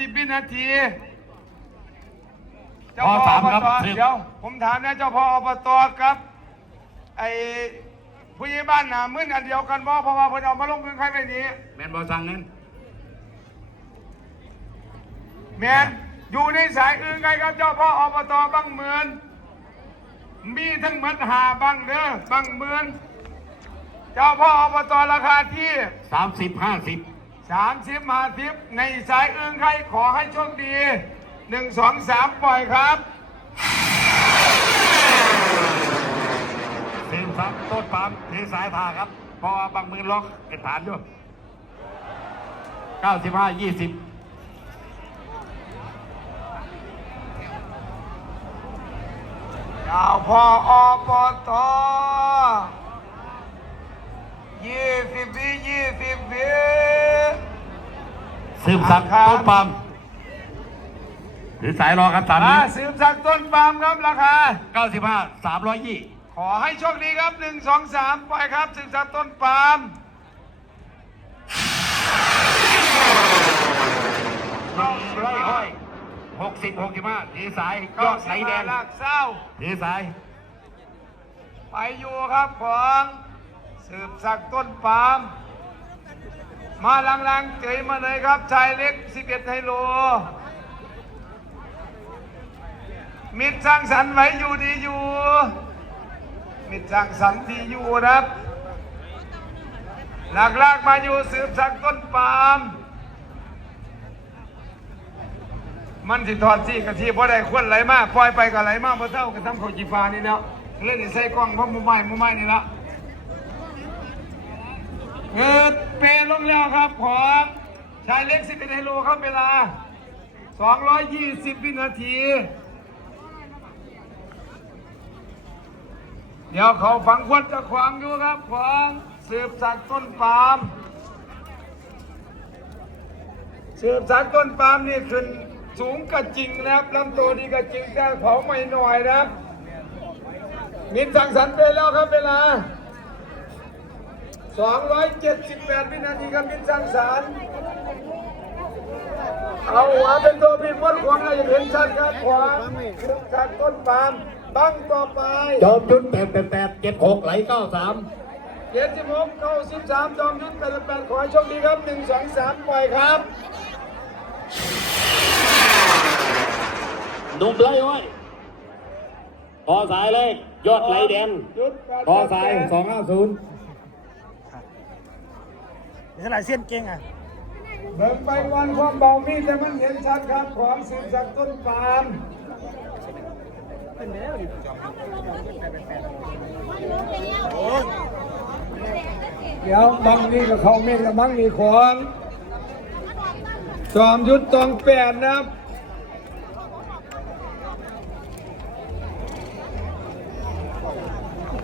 สิบวินาทีพอสามครับเจ้าพ่ออบตสิบ เดี๋ยวผมถามนะเจ้าพ่ออบตครับ ไอ้ผู้ใหญ่บ้านหนามึนอันเดียวกันบ่เพราะว่าเพิ่นเอามาลงเงินใครไม่นี้ แมนบอสั่งนั้นแมนอยู่ในสายอื่นไงครับเจ้าพ่ออบตบังเมือน มีทั้งหมดหาบังเด้อบังเมือน เจ้าพ่ออบตราคาที่สามสิบห้าสิบ สามสิบมาทิบในสายอื่นใครขอให้โชคดีหนึ่งสองสามปล่อยครับสิบสามต้นปาล์มทีสายพาครับเพราะว่าบางมือล็อกเป็นฐานด้วยเก้าสิบห้ายี่สิบเจ้าพ่ออบตยี่สิบวิยี่สิบวิ สืบสักดิ์ครับต้นปาล์มถือสายรอครับสามอ่านี้สืบจากต้นปาล์มครับราคาเก้าสิบห้าสามร้อยยี่ขอให้โชคดีครับหนึ่งสองสามปล่อยครับสืบจากต้นปาล์มลงร้อยห้อยหกสิบหกสิบห้าถือสายยอดไหลแดงลากเศร้า ถือสาย ไปอยู่ครับของสืบสักดิ์ต้นปาล์ม มาลังๆเจยมาเลยครับ ชายเล็ก 11 ไฮโล มิตรสร้างสรรค์ไว้อยู่ดีอยู่ มิตรสร้างสรรค์ดีอยู่ครับหลักลากมาอยู่สืบสักต้นปาล์มมันสิถอดซี่กะทีเพราะได้ควรไหลมากปล่อยไปก็ไหลมากเพราะเท่ากับทำเขาจีฟ้านี่แล้วเล่นใส่กล้องเพราะมุมไม้มุมไม้นี่ละเกิด เปลงแล้วครับของชายเล็กสิบเอ็ดไฮโลครับเวลา 220 วินาที เดี๋ยวเขาฝังควรจะขวางอยู่ครับขวางสืบจากต้นปาล์มสืบจากต้นปาล์มนี่ขึ้นสูงกระจริงนะครับลำตัวดีกระจริงแต่เขาไม่หน่อยนะครับมินสังสรรค์ไปแล้วครับเวลา 278 วินาทีครับมินสังสรรค์เอาหัวเป็นตัวพิมพ์วัดขวางเราจะเห็นชัดครับขวางสืบจากต้นปาล์มบังต่อไปจอมยุทธแปดแปดแปดเจ็ดหกไหลเก้าสามเจ็ดสิบหกเก้าสิบสามจอมยุทธแปดสิบแปดขอให้โชคดีครับหนึ่งสองสามปล่อยครับหนุ่มไหลห้อยพอสายเลย ยอดไหลแดงยุทธพอสายสองห้าศูนย์ เท่าไหร่เส้นเก่งอะเบิ่งไปวันความเบามีแต่มันเห็นชัดครับของสืบจากต้นปาล์มเดี๋ยวบางนี่ก็เขาเม่นกับมังนี่ของจอมยุทธตองแปดนะครับ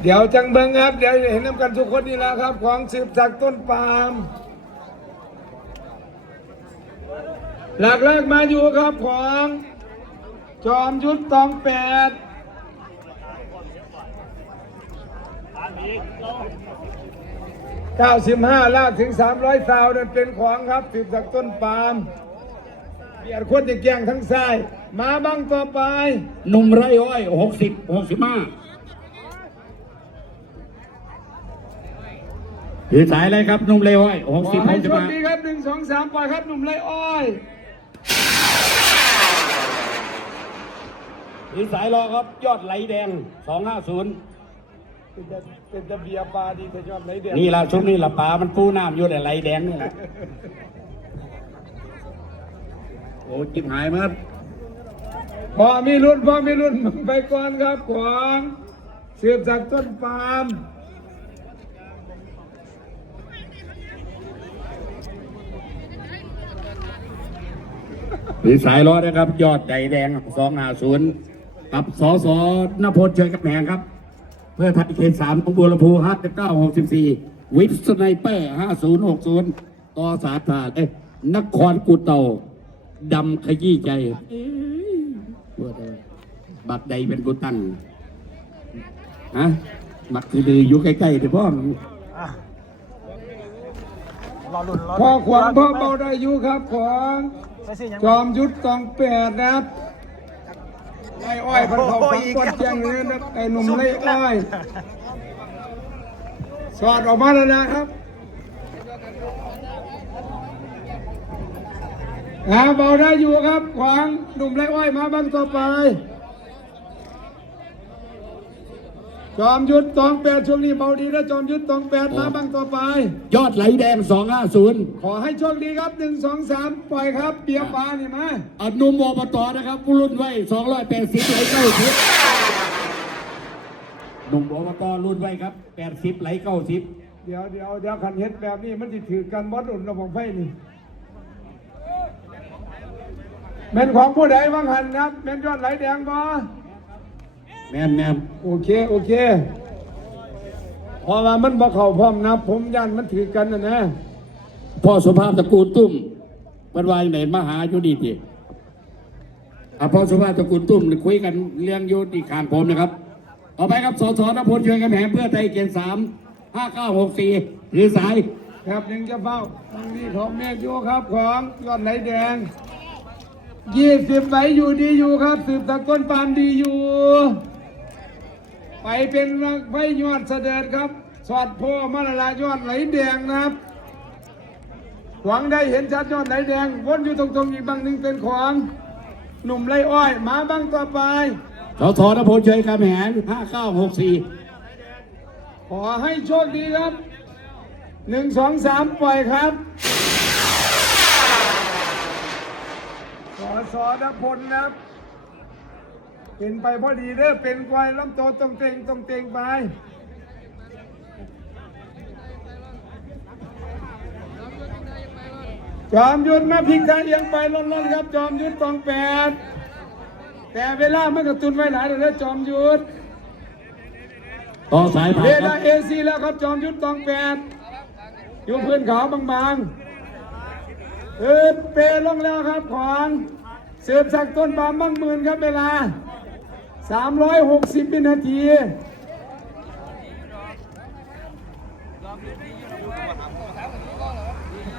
เดี๋ยวจังเบิงครับ เดี๋ยวเห็นน้ำกันทุกคนนี่แล้วครับ ของสืบจากต้นปาล์ม หลักแรกมาอยู่ครับของ จอมยุทธตองแปดเก้าสิบห้าลากถึงสามร้อยสาวนั่นเป็นของครับสืบจากต้นปาล์มเบียดคนจะแกล้งทั้งซ้าย มาบ้างต่อไป หนุ่มไรห้อยหกสิบหกสิบห้าถือสายเลยครับหนุ่มไรห้อยหกขสิอบให้หกโชสิบคห้า ดีครับหนึ่งสองสามปล่อยครับหนุ่มไรอ้อย ถือสายรอครับยอดไหลแดงสองห้าศูนย์เป็นจะเป็นจะเบียร์ปลาดีแต่ยอดไรเดียนี่ละชุดนี้ละปลา มันปูน้ำอยู่แต่ไหลแดงนี่แหละโอ้จิบหายมั้งพอมีรุ่นพอมีรุ่นมึงไปก่อนครับของเสียบจากต้นปาล์มถือสายรอนะครับ ยอดไหลแดงสองห้าศูนย์ กับสอสอนพลเชิญกับแหงครับ เพื่อไทยเขตสามของบัวลำพูห้าสิบเก้าหกสิบสี่วิปสไนเปอร์ห้าศูนย์หกศูนย์ต่อสาธาเอ้ยนครกุเตาดำขยี้ใจเอ้ยปวดเลยบักใดเป็นกุตังฮะบักคือดืออยู่ใกล้ๆเดี๋ยวพ่ออะรอลุ่นรอพอลุ้นขวัญรพ่อลุ้นเบาได้อยู่ครับของใส่เสื้อยังจอมยุทธกองแปดนะครับ ไอ้อ้อยพันเขาฟังก้อนแจ้งเลยนะไอ้หนุ่มไล่อ้อย สอดออกมาแล้วนะครับหาเบาได้อยู่ครับ ขวางหนุ่มไล่อ้อยมาบ้างต่อไป จอมยุทธตองแปดช่วงนี้เบาดีนะจอมยุทธตองแปดมาบ้างต่อไป ยอดไหลแดง 250 ขอให้โชคดีครับหนึ่งสองสามปล่อยครับเบียร์ปลานี่มาอนุโมอบตนะครับผู้รุ่นไว้280ไหลเก้าสิบหนุ่มอบตรุ่นไว้ครับ 80ไหลเก้าสิบเดี๋ยวเดี๋ยวเดี๋ยวขันเฮ็ดแบบนี้มันจะถือกันบอสอุ่นระบบไฟนี่แม่นของผู้ใดบ้างหันครับแม่นยอดไหลแดงบ่ แม่นแม่นโอเค โอเคเพอว่ามันบ่เข้าพร้อมนับ ผมยันมันถือกันนะนะพ่อสุภาพตระกูลตุ้มมันวายไหนมาหาอยู่ดีทีอะพ่อสุภาพตระกูลตุ้มคุยกันเรื่องอยู่ที่ขางผมนะครับต่อไปครับสสนพลช่วยกันแหงเพื่อไทยเกียรติสามห้าเก้าหกสี่ถือสายครับหนึ่งจะเฝ้าทางนี้ของแม่โยครับของยอดไหลแดงยี่สิบไหลอยู่ดีอยู่ครับสืบตะก้นปานดีอยู่ ไปเป็นไฟยอดเสด็จครับ สอดโพมาละลายอดไหลแดงนะครับ หวังได้เห็นชัดยอดไหลแดงวนอยู่ตรงๆอีกบางหนึ่งเป็นของหนุ่มไรอ้อยหมาบ้างต่อไปสสนพลช่วยกันแหงห้าเก้าหกสี่ขอให้โชคดีครับหนึ่งสองสามปล่อยครับสอสอนพลนะครับ เป็นไปพอดีเด้อเป็นควายลำโตตรงเตงตรงเตงไปจอมยุทธมาพิงทางเอียงไปล้นๆครับ จอมยุทธตองแปดแต่เวลาไม่กระตุนไว้หลายเด้อจอมยุทธต่อสายผ่าเวนคลารับเอซีแล้วครับจอมยุทธตองแปดอยู่พื้นขาวบางๆเออเปลงแล้วครับของเสืบสักต้นปาล์มบางหมื่นครับเวลา 360วินาที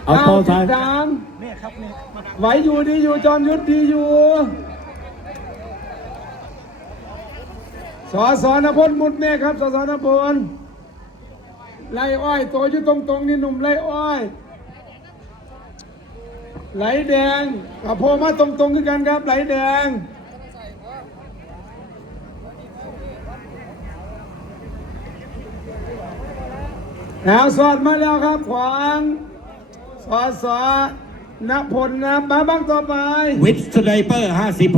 เอาต่อสายสามนี่ครับนี่ไหวอยู่ดีอยู่จอมยุทธดีอยู่สอสอนพลมุดเมฆครับสอสอนพลไล่อ้อยตัวอยู่ตรงๆนี่หนุ่มไล่อ้อย ไหลแดงกับโพมาตรงๆคือกันครับไหลแดง แล้วสอดมาแล้วครับขวางสอสอนพลนะมาบ้างต่อไป วิทสไนเปอร์ห้าสิบ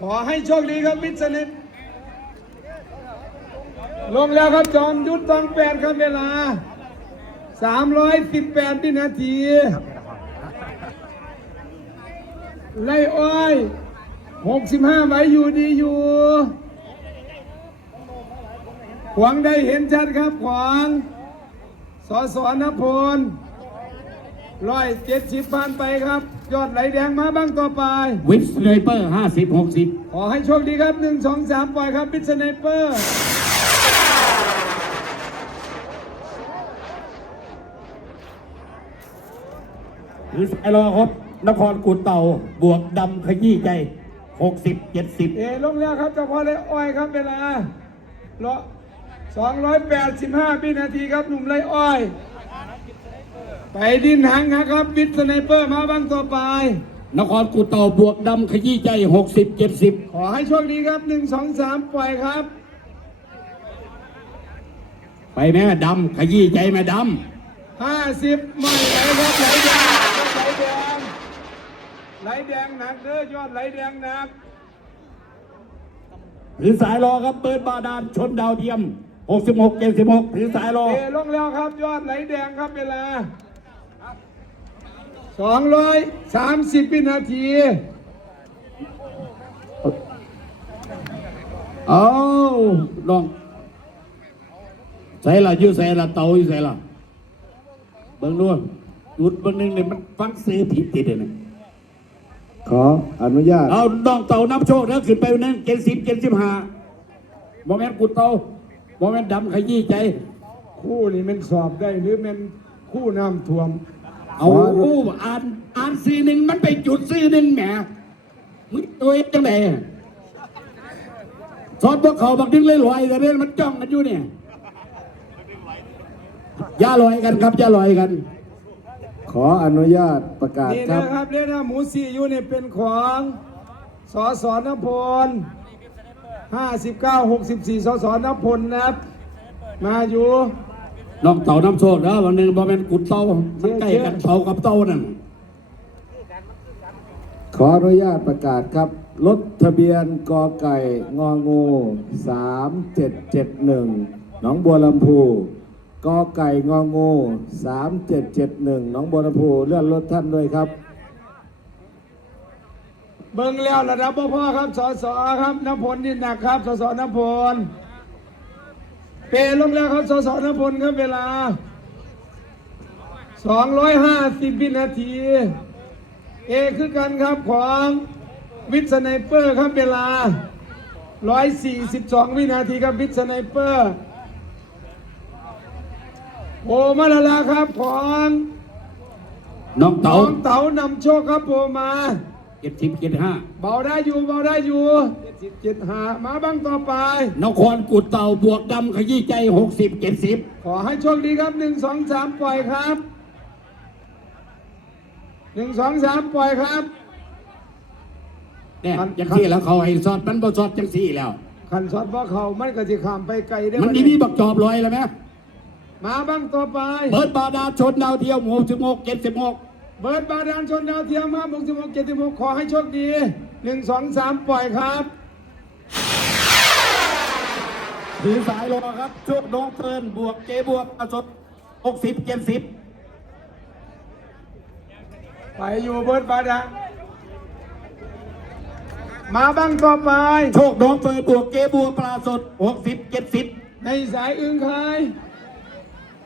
ขอให้โชคดีครับมิตรสนิทลงแล้วครับจอมยุทธต้องแปดครับเวลา 318วินาที ไล่อ้อย 65ไหวอยู่ดีอยู่ขวางได้เห็นชัดครับขวาง สอสอนพลร้อยเจ็ดสิบผ่านไปครับ ยอดไหลแดงมาบ้างต่อไป วิทสไนเปอร์ห้าสิบหกสิบขอให้โชคดีครับหนึ่งสองสามปล่อยครับพิษไนเปอร์ถือสายรอครับนครกุดเต่าบวกดำขยี้ใจหกสิบเจ็ดสิบเอลงแล้วครับเจ้าพ่อเลยอ้อยครับเวลาเลาะ สองร้อยแปดสิบห้าวินาทีครับหนุ่มไรอ้อย ไปดินหางครับพิษไนเปอร์มาบ้างต่อไป นครกุดเต่าบวกดำขยี้ใจหกสิบเจ็ดสิบขอให้โชคดีครับหนึ่งสองสามปล่อยครับ ไปแม่ดำขยี้ใจแม่ดห้าสิบไม่ไหลครับไหลแดงไหลแดงไหลแดงหนักเด้อยอดไหลแดงหนักำถือสายรอครับเปิดบาดาลชนดาวเทียม หกสิบหกเจ็ดสิบหกถือสายรอเอลงแล้วครับ ยอดไหลแดงครับเวลาสองร้อยสามสิบวินาที เอาลองใส่ละอยื้อใส่ละเตาอยู่ใส่ละเบิ่งดูจุดเบิ่งหนึงเนี่ยมันฟังซื้อผิดติดเลยนะขออนุญาต เอาดองเต่านับโชคแล้วขึ้นไปวันนั้นเกณฑ์สิบเกณฑ์สิบห้าโมเมนต์กุดเต่า โมเมนต์ดำขยี้ใจ คู่นี้มันสอบได้หรือมันคู่น้ำท่วม เอาอ่านอ่านซีหนึ่งมันไปจุดซีหนึ่งแหมมึงตัวเองจังไงสอนพวกเขาบักดึงเลยลอยแต่เนี่ยมันจ้องกันอยู่เนี่ยอย่าลอยกันครับอย่าลอยกัน ขออนุญาตประกาศนี่ครันะบครับเนี่ยนะหมูซีอยู่เนี่ยเป็นของสอสอนพล 59 64สอสอนพลนะครับ มาอยู่น้องเต่าน้ำโชคนะวันหนึ่งบอเป็นกุดเต่ามันใกล้กันเต่ากับเต่านั่นขออนุญาตประกาศครับรถทะเบียนกอไก่งองู3771หนองบัวลำพูกอไก่งองู3771หนองบัวลำพูเลื่อนรถท่านด้วยครับ เบิ่งแล้วระดับพ่อครับสอสอครับนพลนี่หนักครับสอสอนพลเปลงแล้วครับสอสอนพลครับเวลา 250 วินาที เอคือกันครับของวิทย์สไนเปอร์ครับเวลา 142 วินาทีครับวิทย์สไนเปอร์โอมาและลาครับของน้องน้เต่าองเต๋านำโชคครับโอมา เจ็ดสิบเจ็ดห้าเบาได้อยู่เบาได้อยู่เจ็ดสิบเจ็ดหามาบ้างต่อไป นครกุดเต่าบวกดำขยี้ใจหกสิบเจ็ดสิบขอให้โชคดีครับหนึ่งสองสามปล่อยครับหนึ่งสองสามปล่อยครับเนี่ยอันจังสี่แล้วเขาให้สอดมันบ่สอดจังสี่แล้วขันสอดว่าเขามันก็จะข้ามไปไกลได้มันมีบัดมีบักจอบลอยแล้วไหมมาบ้างต่อไปเบิดบาดาลชนดาวเทียมหกสิบหกเจ็ดสิบหก เบิร์ดบาดาลชนดาวเทียมมาบุกสิบหกเจ็ดสิบหกขอให้โชคดีหนึ่งสองสามปล่อยครับถือสายลงครับ โชคน้องเฟิร์นบวกเจบวกประสดหกสิบเจ็ดสิบไปอยู่เบิร์ดบาดาลมาบ้างต่อไป โชคน้องเฟิร์นบวกเจบวกปลาสดหกสิบเจ็ดสิบในสายอึงคาย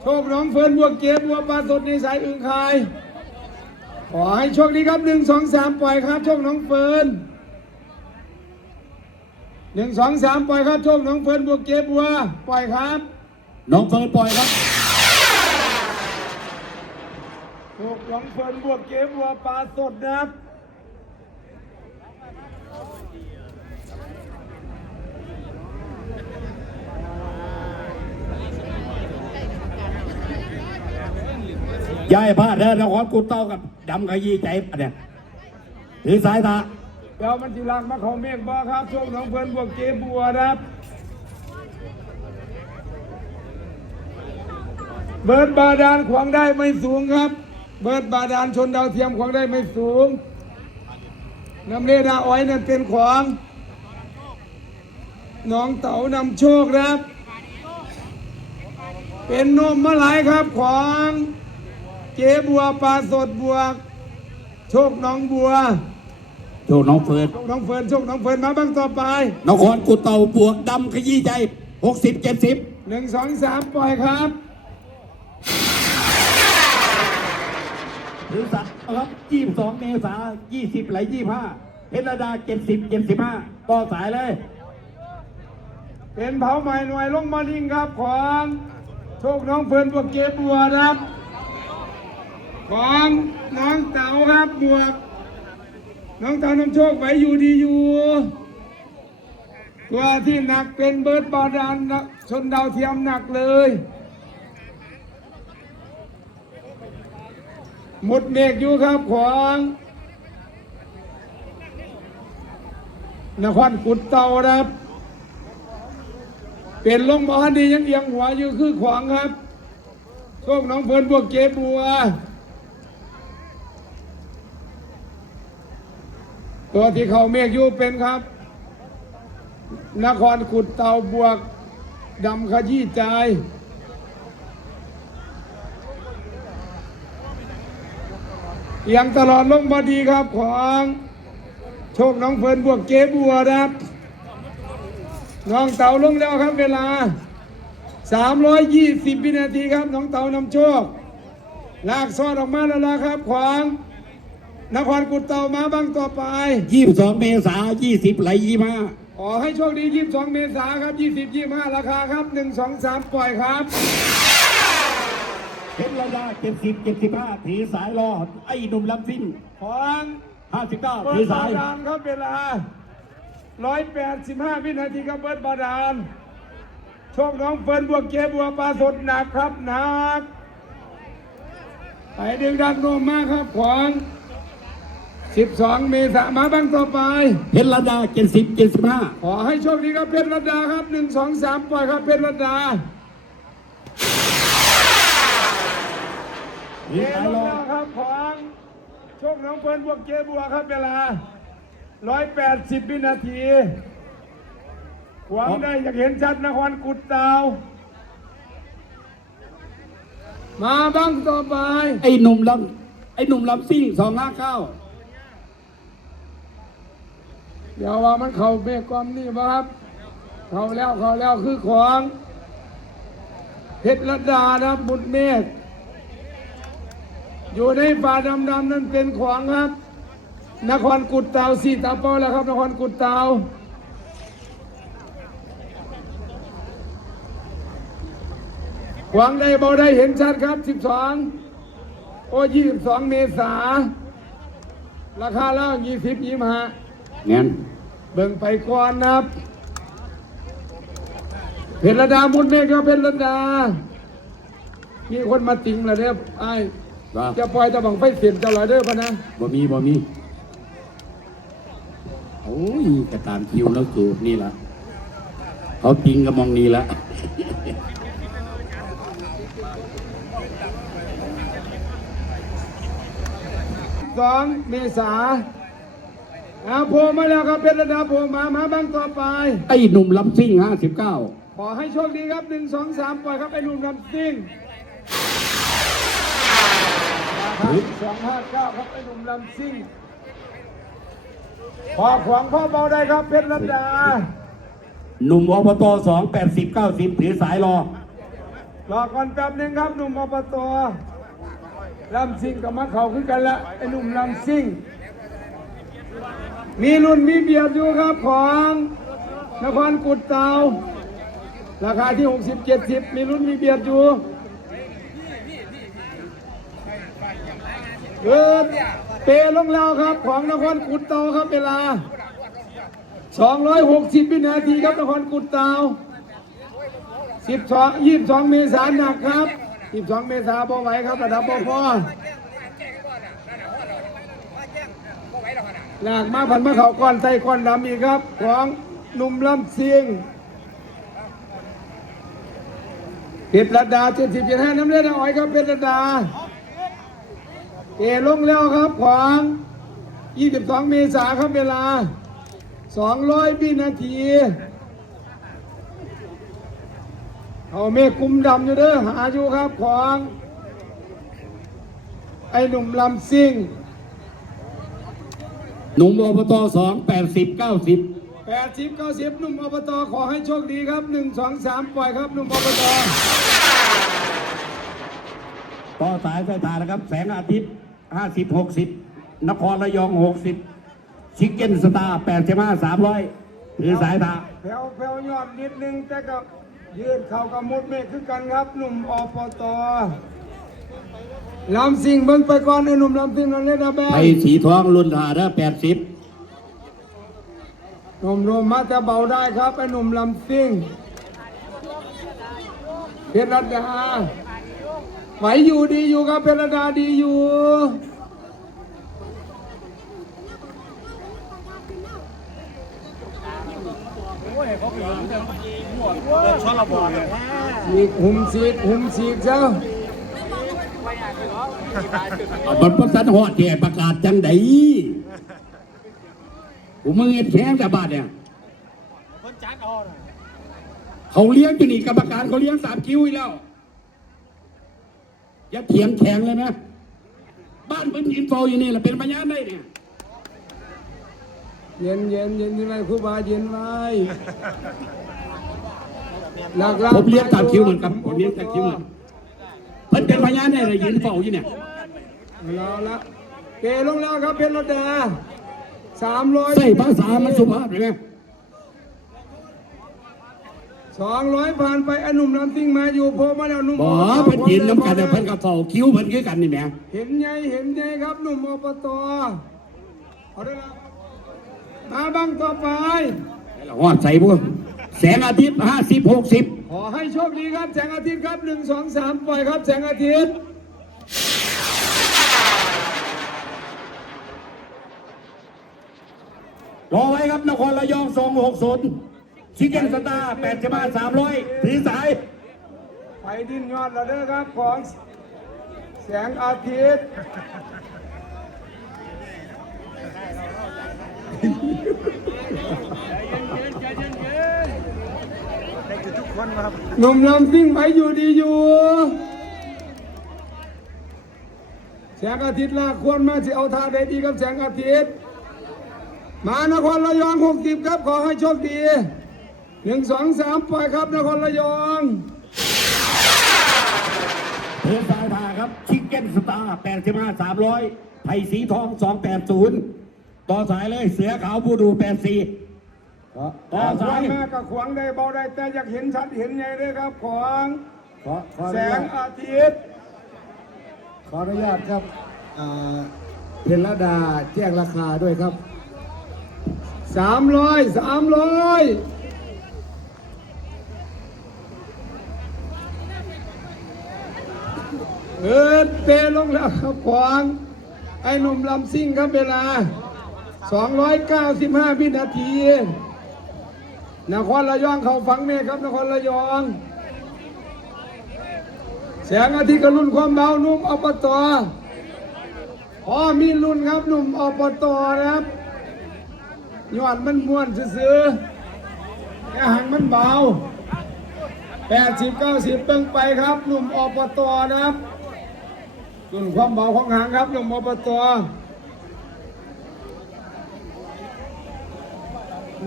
โชคน้องเฟิร์นบวกเก็บบัวปลาสดในสายอึงคาย ขอให้โชคดีครับหนึ่งสองสามปล่อยครับโชคน้องเฟิร์นหนึ่งสองสามปล่อยครับโชคน้องเฟิร์นบวกเก็บบัวปล่อยครับ น้องเฟิร์นปล่อยครับโชคน้องเฟิร์นบวกเก็บบัวปลาสดนะครับ ยายพลาดเด้อนครกุดเต่ากับดำขยี้ใจเนี่ยถือสายตาเดี๋ยวมันทีหลังมาเขาเมฆบ่ครับโชคน้องเฟิร์นบวกเก็บบัวครับเบิร์ดบาดาลขวางได้ไม่สูงครับ เบิร์ดบาดาลชนดาวเทียมขวางได้ไม่สูงน้ำเลดาอ้อยนั่นเป็นของน้องเต๋านำโชคครับ เป็นนมมาหลายครับของ เจ๊บัวปลาสดบวกโชคน้องบัว โชคน้องเฟิร์นโชคน้องเฟิร์นโชคน้องเฟิร์นมาบ้างต่อไปนครกุดเต่าบวกดำขยี้ใจหกสิบเจ็ดสิบหนึ่งสองสามปล่อยครับถือสัตว์ครับยี่สิบสองเมษายี่สิบไหลยี่ห้าเพชรดาเจ็ดสิบเจ็ดสิบห้าต่อสายเลย เป็นเผาใหม่หน่วยลงมาลิงครับของโชคน้องเฟิร์นบวกเก็บบัวครับ ของน้องเต๋าครับบวก น้องเต๋านำโชคไหวอยู่ดีอยู่ ตัวที่หนักเป็นเบิร์ดบาดานชนดาวเทียมหนักเลย หมดเมฆอยู่ครับของนครกุดเตาครับ เป็นลงบอลดียังเอียงหัวอยู่คือขวางครับโชคน้องเฟิร์นบวกเก็บบัว ตัวที่เขาเมฆยู่เป็นครับ นครขุดเตาบวกดำขยี้ใจยเอียงตลอดลงบอดีครับของโชคน้องเฟิร์นบวกเก็บบัวครับ น้องเต่าลงแล้วครับเวลา 320วินาทีครับ น้องเต่านำโชค ลากซอดออกมาแล้วละครับขวาง นครกุดเต่ามาบ้างต่อไป ยี่สิบสองเมษายี่สิบไหลยี่ห้าขอให้โชคดี 22 เมษายนครับ 20 25 ราคาครับ 1 2 3 ปล่อยครับถเพชรระยาเจ็ดสิบเจ็ดสิบห้าถือสายรอดไอ้หนุ่มลำซิ่งของห้าสิบเก้าเบิถืร์อดบาสาย ดาลครับเวลา 185 วินาทีครับเบิร์ดบาดาลโชคน้องเฟิร์นบวกเก็บบัวปลาสดหนักครับหนักไปดึงดันโนมมากครับของ 12 เมษายนมาบังต่อไป เพชรระยาเจ็ดสิบเจ็ดสิบห้าขอให้โชคดีครับเพชรรัตดาครับ 1 2 3 ปล่อยครับเพชรรัตดาถือเกสายลรงอแล้วครับของโชคน้องเฟิร์นบวกเกบัวครับเวลา 180วินาทีหวังได้อยากเห็นชัดนครกุดเตามาบ้างต่อไป ไอ้หนุ่มลำไอ้หนุ่มลำซิ่งสองห้าเก้า เดี๋ยวว่ามันเข่าเมฆกอมนี่บ่ครับ เข่าแล้วเข่าแล้วคือของเพชรรัตดานะครับบุตรเมฆอยู่ในป่าดำๆนั่นเป็นของครับ นครกุดเตาสี่ตาเป้าแล้วครับ นครกุดเตาหวังได้บาได้เห็นชัดครับ 12 โอ้22 เมษา ราคาแล้ว20 25เงี้ย เบิ่งไปก่อนนะครับเพชรระดามุนเมฆครับเพชรระดา มีคนมาติงแล้วเนี่ยไอ้ายว่าจะปล่อยตะบังไฟเสียนเจ้าหลายเด้อพะนะ บ่มีบ่มีโอ้ยกระตามคิวแล้วสูบนี่ละเขาจริงก็มองนี่ละสองเมษา อาโผล่มาแล้วครับเพชรระดาโผล่มามาบ้างต่อไป ไอ้หนุ่มลำซิ่งห้าสิบเก้าขอให้โชคดีครับหนึ่งสองสามปล่อยครับไอ้หนุ่มลำซิ่งสองห้าเก้าครับไอ้หนุ่มลำซิ่งขอขวางพ่อเบาได้ครับเพชรระดา หนุ่มอบตสองแปดสิบเก้าสิบถือสายรอ รอก่อนแป๊บหนึงครับหนุ่มอบตลำซิ่งกับมะเขาขึ้นกันละไอ้หนุ่มลำซิ่ง มีรุ่นมีเบียดอยู่ครับของนครกุดเตาราคาที่ 60 70 มีรุ่นมีเบียดอยู่เกิดเปลงแล้วครับของนครกุดเตาครับเวลา 260 วินาทีครับนครกุดเตาสิบสองยี่สิบสองเมษายนหนักครับยี่สิบสองเมษาพอไหวครับระดับพอพอ หนักมาพันมาเขาก้อนใส่ก้อนดำอีกครับ ของหนุ่มลำเสียงเพชรระดาเจ็ดสิบเจ็ดห้าน้ำเลือดอ้อยครับเพชรระดาเอลงแล้วครับของยี่สิบสองเมษาครับเวลาสองร้อยวินาที เอาเมฆกุมดำอยู่เด้อหาอยู่ครับของไอ้หนุ่มลำซิ่ง หนุ่มอบตสองแปดสิบเก้าสิบแปดสิบเก้าสิบหนุ่มอบตขอให้โชคดีครับหนึ่งสองสามปล่อยครับหนุ่มอบตต่อสายไฟฟ้านะครับ แสงอาทิตย์ห้าสิบหกสิบนครระยองหกสิบชิคเก้นสตาร์แปดสิบห้าสามร้อยถือสายตาแผ่วแผ่วยอดนิดนึงแต่กับยืดเข่ากับมุดเมฆคือกันครับ หนุ่มอบต ลำซิ่งเบิ่งไปก่อนไอ้หนุ่มลำซิ่งนั่นเลยนะแม่ไอ้สีทองรุ่นหาได้แปดสิบหนุ่มรวมมาแต่เบาได้ครับไอ้หนุ่มลำซิ่งเพชรรัตดาไหวอยู่ดีอยู่ครับเพชรรัตดาดีอยู่สีกหุ่มสีกหุ่มสีกเจ้า มันประสันหอดแก่ประกาศจังไดผมมึงเอ็ดแข้งแต่บ้านเนี่ยเขาเลี้ยงที่นี่กรรมการเขาเลี้ยงสามคิวอีกแล้วอย่าเถียงแข็งเลยนะบ้านเป็นอินโฟอยู่นี่แหละเป็นพยานได้เนี่ยเย็นเย็นเย็นที่ไรครูบาเย็นไว้หลักผมเลี้ยงตามคิวเหมือนกับผมเลี้ยงตามคิวเหมือน เพิ่นเป็นพยานได้เลยยืนเฝ้าอยู่เนี่ยเราละเกลงแล้วครับเพชรรดาสามร้อยใส่ภาษามันสุภาพเลยไหมสสองร้อยผ่านไปไอ้หนุ่มน้ำซิ่งมาอยู่โผล่มาแล้วหนุ่มบ่อบตเพิ่นยืนน้ำกันแต่เพิ่นก็เฝ้าคิ้วเพิ่นคือกันนี่แหมเห็นไงเห็นไงครับหนุ่มอบตเอาด้วยนะมาบ้างต่อไป แล้วฮอดใส่บ่แสงอาทิตย์50 60ขอให้โชคดีครับแสงอาทิตย์ครับหนึ่งสองสามปล่อยครับแสงอาทิตย์รอไว้ครับนครระยอง260ชิคเก้นสตาร์85 300ถือสายไปดินยอดแล้วเด้อครับของแสงอาทิตย์ หนุ่มลำซิ่งไปอยู่ดีอยู่แสงอาทิตย์ลากควรมาสิเอาท่าได้ดีกับแสงอาทิตย์ มานครระยองหกสิบครับขอให้โชคดีหนึ่งสองสามปล่อยครับนครระยองเพื่อสายพาครับชิคเก้นสตาร์85 300ไผ่สีทอง280ต่อสายเลยเสือขาวผู้ดู 84ต่อขวาสายงแม่กับขวางได้เบาได้แต่อยากเห็นชัดเห็นไงด้วยครับขวางขอขออแสนุญางตอาทิตย์ขออนุญาตครับอ่าเพนรดาแจ้งราคาด้วยครับ สามร้อยสามร้อยเออเตะลงแล้วครับขวาง ไอ้หนุ่มลำซิ่งครับเวลา 295วินาที นครระยองเขาฝังเมฆครับนครระยองแสงอาทิตย์กรุ่นความเบาหนุ่มอบตพ่อมีรุ่นครับหนุ่มอบตนะครับยอดมันม้วนซื้อแค่หางมันเบาแปดสิบเก้าสิบเบิ่งไปครับหนุ่มอบตนะครับรุ่นความเบาของหางครับหนุ่มอบต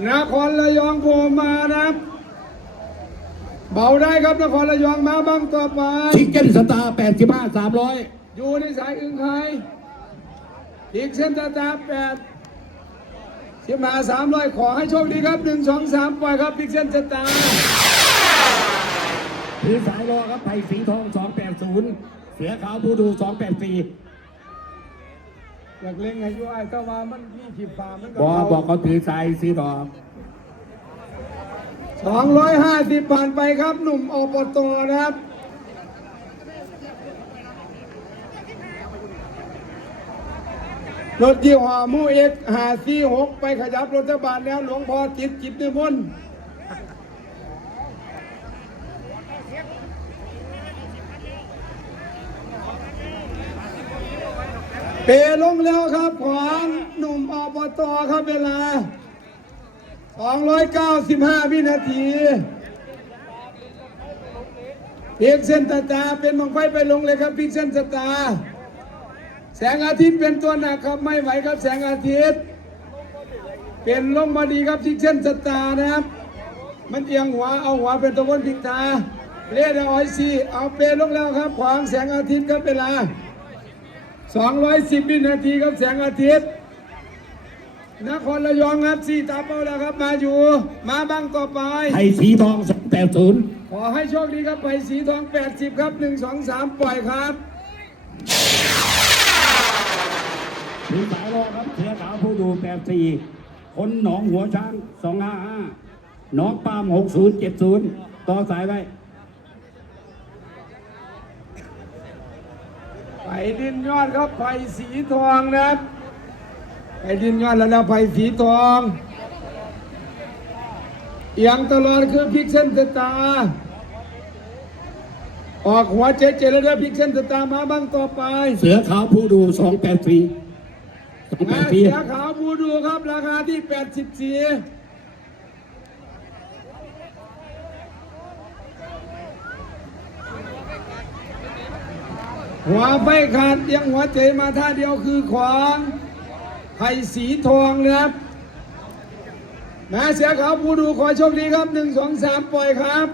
นครระยองโผล่มานะครับเบาได้ครับนครระยองมาบ้างต่อไปชิคเก้นสตาร์85 300อยู่ในสายอึ่งไข่อีกเส้นตาตาแปดเสียมาสามร้อยขอให้โชคดีครับหนึ่งสองสามปล่อยครับอีกเส้นตาตาถือสายรอครับไผ่สีทอง280เสือขาวผู้ดู284อ ยากเล่นอายุไอ้ตะวามันมีขีดฟ้ามันบอบอกเขาถือสายสีทองสองร้อยห้าสิบผ่านไปครับ หนุ่มอบตนะครับรถยี่ห้อมูเอ็กหาซีหกไปขยับรถบาลแล้วหลวงพ่อจิตจิตนิมนต์ เปลงแล้วครับของหนุ่มอบตครับเวลา 295 วินาทีพิกเส้นตาตาเป็นมังไฟไปลงเลยครับพิกเส้นตาตา แสงอาทิตย์เป็นตัวหนักครับไม่ไหวครับแสงอาทิตย์ เป็นลงมาดีครับพิกเส้นตาตานะครับ มันเอียงหัวเอาหัวเป็นตะวันพิกตาเล่ดออยซีเอาเปลงแล้วครับขวางแสงอาทิตย์ครับเวลา 210วินาทีครับแสงอาทิตย์ นครระยองครับสี่ตาเป้าแล้วครับมาอยู่ มาบ้างต่อไปไผ่สีทอง280ขอให้โชคดีครับไปสีทอง 80 ครับ 1 2 3 ปล่อยครับถือสายรอครับเสือขาวผู้ดู84คนหนองหัวช้าง255หนองปาล์ม6070ต่อสายไว้ ไป ดินยอดครับไปสีทองนะครับไปดินยอดแล้วนะไปสีทองเอียงตลอดคือพิกเซนเตตาออกหัวเจ๊เจแล้วเด้อพิกเซนเตตามาบ้างต่อไป เสือขาวผู้ดู284แม่เสีย284ขาวบูดูครับราคาที่84 หัวไฟขาดยังหัวใจมาท่าเดียวคือขวางไผ่สีทองนะครับแม่เสียขาวบูดูขอโชคดีครับหนึ่งสองสามปล่อยครับ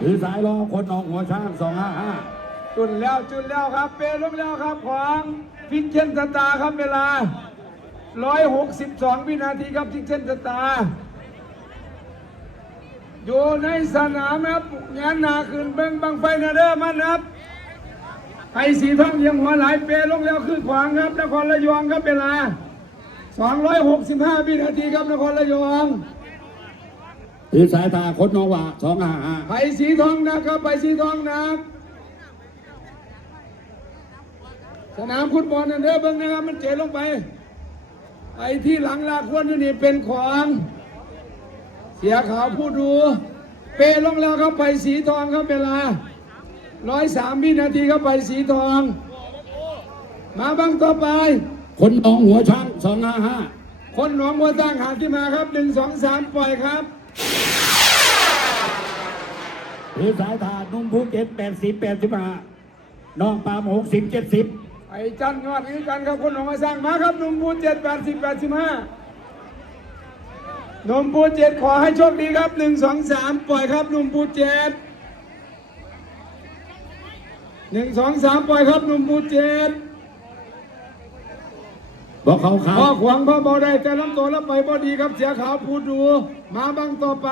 ถือสายรอคนหนองหัวช้าง255จุดแล้วจุดแล้วครับเปลงแล้วครับขวางพิกเชนสตาร์ครับเวลาร้อยหกสิบสองวินาทีครับที่เส้นสตาร์ อยู่ในสนามครับงานหนาขึ้นเบิ้งบังไฟนาเดอร์มันครับไอ้สีทองเยียงหัวไหลเปลงแล้วคือขวางครับนครระยองครับเวลา 265วินาทีครับนครระยองถือสายตาคดน้องว่าสองห้าห้าไผ่สีทองนะครับไผ่สีทองนะครับสนามฟุตบอลนั่นเด้อเบิ่งนะครับมันเจ๋ลงไปไอ้ที่หลังลากวนอยู่นี่เป็นของ เสียขาวผู้ดู เปลงแล้วครับไผ่สีทองครับเวลาร้อยสามวินาทีครับไผ่สีทอง มาบังต่อไป คนน้องหัวช้างสองห้าห้าคนหนองบัวตั้งหาที่มาครับหนึ่งสองสามปล่อยครับถือสายตานุ่มภูเก็ตแปดสิบแปดสิบห้าน้องปามหกสิบเจ็ดสิบไอ้จันยอดคือกันครับคนหนองมาสร้างมาครับหนุ่มปูเจ็ดแปดสิบแปดสิบห้า หนุ่มปูเจ็ดขอให้โชคดีครับหนึ่งสองสามปล่อยครับหนุ่มปูเจ็ดหนึ่งสองสามปล่อยครับหนุ่มปูเจ็ดบอกเขาขาพ่อวขวางพ่อเบาได้แต่ลำตัวแล้วไปบ่ดีครับเสียขาวพูดดู มาบังต่อไป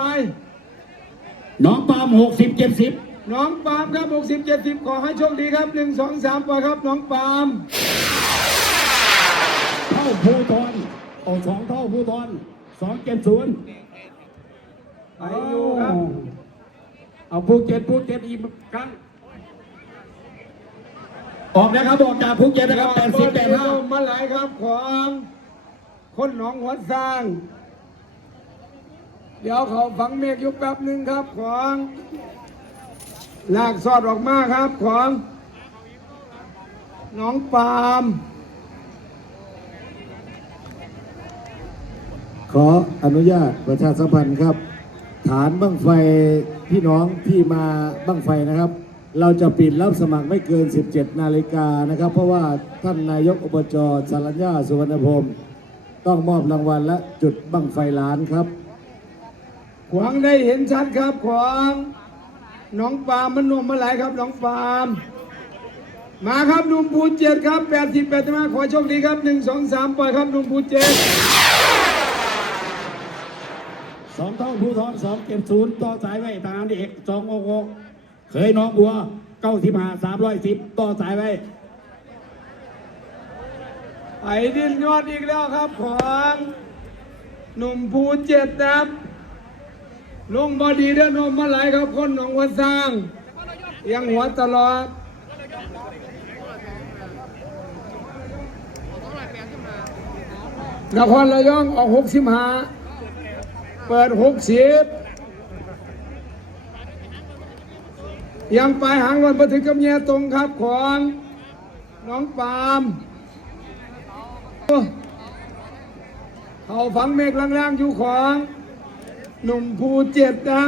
น้องปามหกสิบเจ็ดสิบน้องปาล์มครับหกสิบเจ็ดสิบขอให้โชคดีครับหนึ่งสองสามปล่อยครับน้องปาล์มเท่าภูทรโอ้สองเท่าภูทร สองเจ็ดศูนย์ไปอยู่ครับ เอาภูเก็ตภูเก็ตอีกครั้งออกนะครับออกจากภูเก็ตนะครับแปดสิบแปดห้ามาหลายครับของคนหนองหัวสร้าง เดี๋ยวเขาฝังเมฆอยู่แป๊บหนึ่งครับของลากสอดออกมาครับของน้องปาล์ม ขออนุญาตประชาสัมพันธ์ครับ ฐานบั้งไฟพี่น้องที่มาบั้งไฟนะครับ เราจะปิดรับสมัครไม่เกิน 17 นาฬิกานะครับ เพราะว่าท่านนายกอบจสารัญญาสุวรรณพรมต้องมอบรางวัลและจุดบั้งไฟล้านครับ ขวางได้เห็นชัดครับขวางน้องปาล์มมันหนุ่มมาหลายครับน้องปาล์มมาครับหนุ่มภูเจ็ดครับแปดสิบแปดมาขอโชคดีครับหนึ่งสองสามปล่อยครับหนุ่มภูเจ็ด สองท่าภูทรสองเก็บศูนย์ต่อสายไว้ทหารเอกสองโกเคยน้องบัวเก้าสิบห้าสามร้อยสิบต่อสายไว้ไอ้ดินยอดอีกแล้วครับของหนุ่มภูเจ็ดนะครับลุงบอดีเดินนมมาหลายครับคนหนองวัวสร้าง ยังหัวตลอดนครระยองออกหกสิบห้า เปิดหกสิบยังไปหางวันมาถึงกับแย่ตรงครับของน้องปาล์มเขาฝังเมฆล่างๆอยู่ของหนุ่มภูเจ็ดครับ